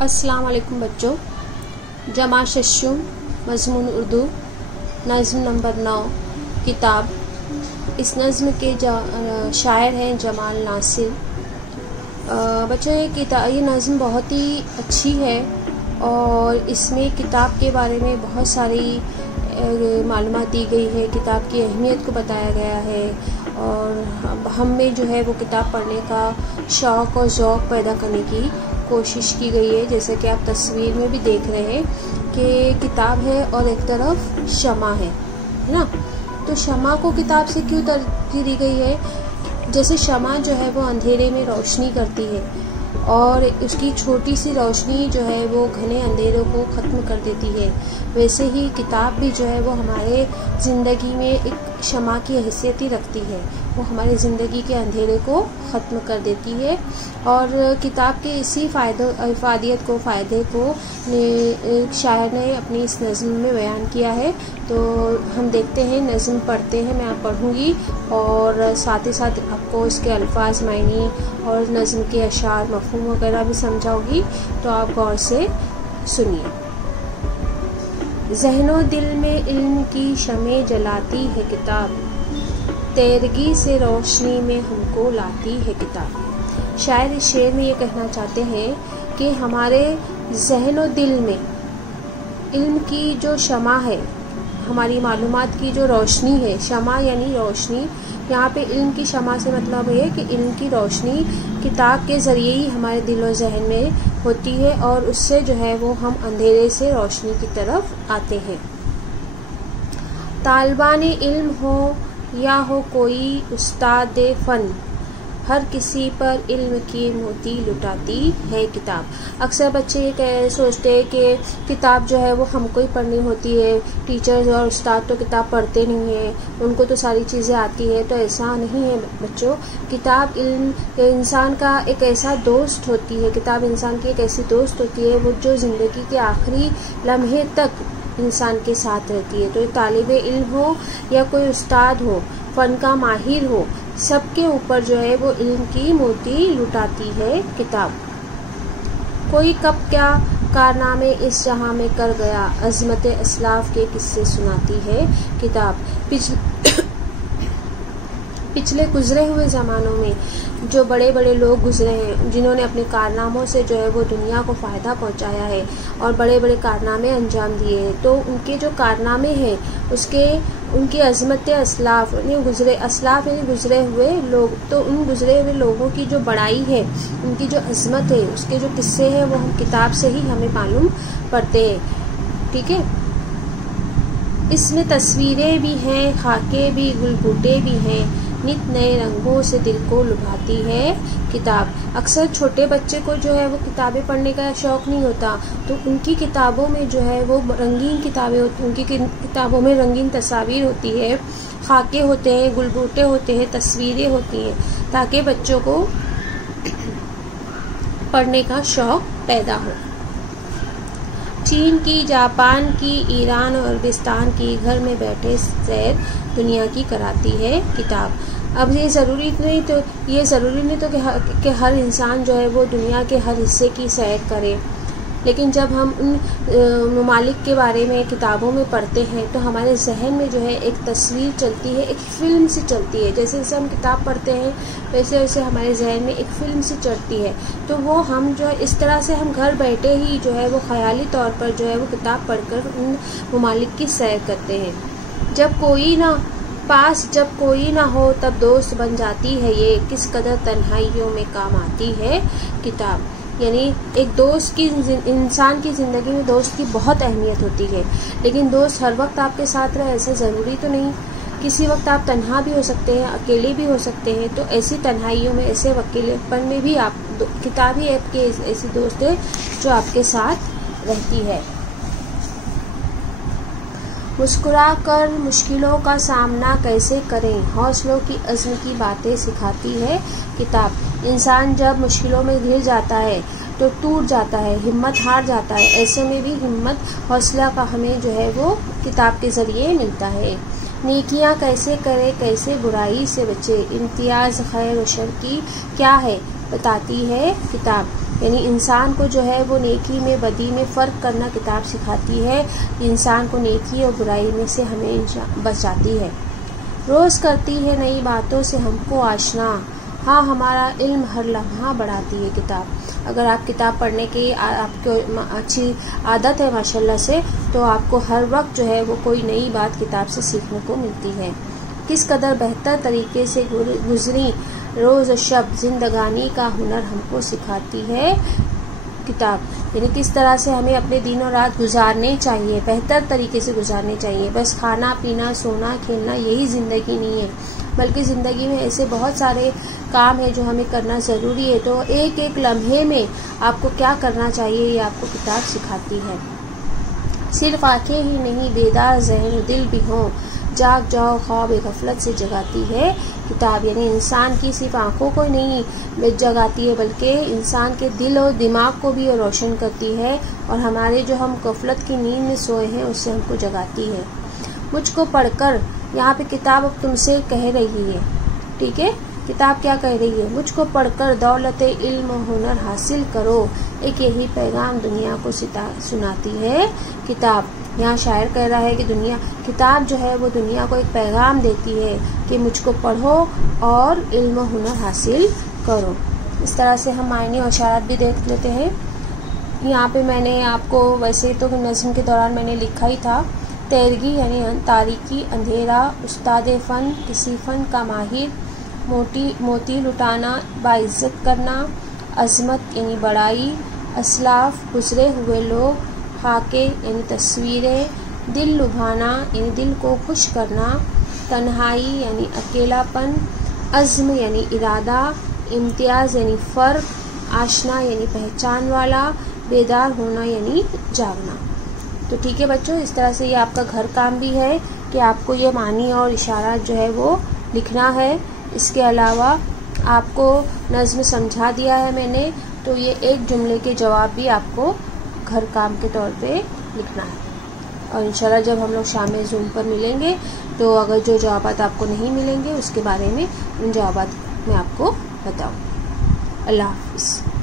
अस्सलाम वालेकुम बच्चों। जमा शशुम मज़मून उर्दू नज़्म नंबर 9 किताब। इस नज़्म के शायर हैं जमाल नासिर। बच्चों ये नज़्म बहुत ही अच्छी है और इसमें किताब के बारे में बहुत सारी मालूमात दी गई है, किताब की अहमियत को बताया गया है और हम में जो है वो किताब पढ़ने का शौक़ और ज़ौक़ पैदा करने की कोशिश की गई है। जैसे कि आप तस्वीर में भी देख रहे हैं कि किताब है और एक तरफ शमा है ना। तो शमा को किताब से क्यों तरजीह दी गई है? जैसे शमा जो है वो अंधेरे में रोशनी करती है और उसकी छोटी सी रोशनी जो है वो घने अंधेरों को ख़त्म कर देती है, वैसे ही किताब भी जो है वो हमारे ज़िंदगी में एक शमा की हैसियत ही रखती है। वो हमारी ज़िंदगी के अंधेरे को ख़त्म कर देती है और किताब के इसी फ़ायदे को शायर ने अपनी इस नज़्म में बयान किया है। तो हम देखते हैं, नज़्म पढ़ते हैं। मैं आप पढ़ूँगी और साथ ही साथ आपको इसके अल्फाज, मायनी और नज़्म के अशार, मफ़हूम वगैरह भी समझाऊँगी, तो आप गौर से सुनिए। ज़हनो दिल में इल्म की शमे जलाती है किताब, तैरगी से रोशनी में हमको लाती है किताब। शायर इस शेर में ये कहना चाहते हैं कि हमारे ज़हनो दिल में इल्म की जो शमा है, हमारी मालूमात की जो रोशनी है, शमा यानी रोशनी, यहाँ पे इल्म की शमा से मतलब है कि इल्म की रोशनी किताब के ज़रिए ही हमारे दिल और जहन में होती है और उससे जो है वो हम अंधेरे से रोशनी की तरफ आते हैं। तालिबाने इल्म हो या हो कोई उस्ताद फ़न, हर किसी पर इल्म की मोती लुटाती है किताब। अक्सर बच्चे ये सोचते हैं कि किताब जो है वो हमको ही पढ़नी होती है, टीचर्स और उस्ताद तो किताब पढ़ते नहीं हैं, उनको तो सारी चीज़ें आती है। तो ऐसा नहीं है बच्चों। किताब इल्म इंसान का एक ऐसा दोस्त होती है, किताब इंसान की एक ऐसी दोस्त होती है वो जो ज़िंदगी के आखिरी लम्हे तक इंसान के साथ रहती है। तो तालिबे इल्म हो या कोई उस्ताद हो, फ़न का माहिर हो, सबके ऊपर जो है वो इल्म की मोती लुटाती है किताब। कोई कब क्या कारनामे इस जहां में कर गया, अज़मत असलाफ के किस्से सुनाती है किताब। पिछले गुजरे हुए ज़मानों में जो बड़े बड़े लोग गुजरे हैं, जिन्होंने अपने कारनामों से जो है वो दुनिया को फ़ायदा पहुंचाया है और बड़े बड़े कारनामे अंजाम दिए हैं, तो उनके जो कारनामे हैं उनकी अज़मत असलाफ यानी गुजरे हुए लोग, तो उन गुजरे हुए लोगों की जो बड़ाई है, उनकी जो अज़मत है, उसके जो किस्से हैं वो हम किताब से ही हमें मालूम पड़ते हैं। ठीक है। इसमें तस्वीरें भी हैं, खाके भी, गुलबूटे भी हैं, नित नए रंगों से दिल को लुभाती है किताब। अक्सर छोटे बच्चे को जो है वो किताबें पढ़ने का शौक़ नहीं होता, तो उनकी किताबों में जो है वो रंगीन किताबें होती हैं, उनकी किताबों में रंगीन तस्वीर होती है, खाके होते हैं, गुलबूटे होते हैं, तस्वीरें होती हैं, ताकि बच्चों को पढ़ने का शौक़ पैदा हो। चीन की, जापान की, ईरान और अरबिस्तान की घर में बैठे सैर दुनिया की कराती है किताब। अब ये ज़रूरी नहीं तो कि हर इंसान जो है वो दुनिया के हर हिस्से की सैर करे, लेकिन जब हम उन ममालिक के बारे में किताबों में पढ़ते हैं तो हमारे जहन में जो है एक तस्वीर चलती है, एक फ़िल्म सी चलती है। जैसे जैसे हम किताब पढ़ते हैं वैसे वैसे हमारे जहन में एक फ़िल्म सी चलती है। तो वो हम जो है इस तरह से हम घर बैठे ही जो है वो ख़याली तौर पर जो है वो किताब पढ़कर उन ममालिक की सैर करते हैं। जब कोई ना हो तब दोस्त बन जाती है ये, किस कदर तन्हाइयों में काम आती है किताब। यानी एक दोस्त की, इंसान की ज़िंदगी में दोस्त की बहुत अहमियत होती है, लेकिन दोस्त हर वक्त आपके साथ रहे ऐसा ज़रूरी तो नहीं। किसी वक्त आप तन्हा भी हो सकते हैं, अकेले भी हो सकते हैं। तो ऐसी तन्हाइयों में, ऐसे अकेलेपन में भी किताब ही आपके ऐसी दोस्त है जो आपके साथ रहती है। मुस्कुरा कर मुश्किलों का सामना कैसे करें, हौसलों की अज़्म की बातें सिखाती है किताब। इंसान जब मुश्किलों में घिर जाता है तो टूट जाता है, हिम्मत हार जाता है। ऐसे में भी हिम्मत, हौसला का हमें जो है वो किताब के ज़रिए मिलता है। नेकियां कैसे करे, कैसे बुराई से बचे, इम्तियाज़ खैर व शर की क्या है बताती है किताब। यानी इंसान को जो है वो नेकी में बदी में फ़र्क करना किताब सिखाती है। इंसान को नेकी और बुराई में से हमें बचाती है। रोज़ करती है नई बातों से हमको आशना। हाँ, हमारा इल्म हर लम्हा बढ़ाती है किताब। अगर आप किताब पढ़ने की आपको अच्छी आदत है माशाल्लाह से, तो आपको हर वक्त जो है वो कोई नई बात किताब से सीखने को मिलती है। किस कदर बेहतर तरीके से गुजरी रोज़ शब जिंदगानी का हुनर हमको सिखाती है किताब। यानी किस तरह से हमें अपने दिन और रात गुजारने चाहिए, बेहतर तरीके से गुजारने चाहिए। बस खाना पीना सोना खेलना यही ज़िंदगी नहीं है, बल्कि ज़िंदगी में ऐसे बहुत सारे काम है जो हमें करना ज़रूरी है। तो एक एक लम्हे में आपको क्या करना चाहिए ये आपको किताब सिखाती है। सिर्फ आंखें ही नहीं बेदार ज़हन दिल भी हों, जाग जाओ ख्वाब गफलत से जगाती है किताब। यानी इंसान की सिर्फ आंखों को नहीं जगाती है, बल्कि इंसान के दिल और दिमाग को भी रोशन करती है, और हमारे जो हम गफलत की नींद में सोए हैं उससे हमको जगाती है। मुझको पढ़कर, यहाँ पे किताब अब तुमसे कह रही है, ठीक है। किताब क्या कह रही है? मुझको पढ़कर दौलत इल्म हुनर हासिल करो, एक यही पैगाम दुनिया को सुनाती है किताब। यहाँ शायर कह रहा है कि किताब जो है वो दुनिया को एक पैगाम देती है कि मुझको पढ़ो और इल्म हुनर हासिल करो। इस तरह से हम मायने और इशारात भी देख लेते हैं। यहाँ पे मैंने आपको, वैसे तो नज़्म के दौरान मैंने लिखा ही था, तैरगी यानी तारीकी अंधेरा, उस्ताद फ़न किसी फ़न का माहिर, मोती लुटाना बाइज्जत करना, अज़मत यानी बड़ाई, असलाफ गुजरे हुए लोग, खाके यानी तस्वीरें, दिल लुभाना यानी दिल को खुश करना, तन्हाई यानी अकेलापन, अज़्म यानी इरादा, इम्तियाज़ यानी फ़र्क, आशना यानी पहचान वाला, बेदार होना यानी जागना। तो ठीक है बच्चों, इस तरह से ये आपका घर काम भी है कि आपको ये मानी और इशारा जो है वो लिखना है। इसके अलावा आपको नज़्म समझा दिया है मैंने, तो ये एक जुमले के जवाब भी आपको घर काम के तौर पे लिखना है। और इंशाल्लाह जब हम लोग शाम में ज़ूम पर मिलेंगे, तो अगर जो जवाबात आपको नहीं मिलेंगे उसके बारे में उन जवाबात में आपको बताऊँ। अल्लाह हाफ़िज़।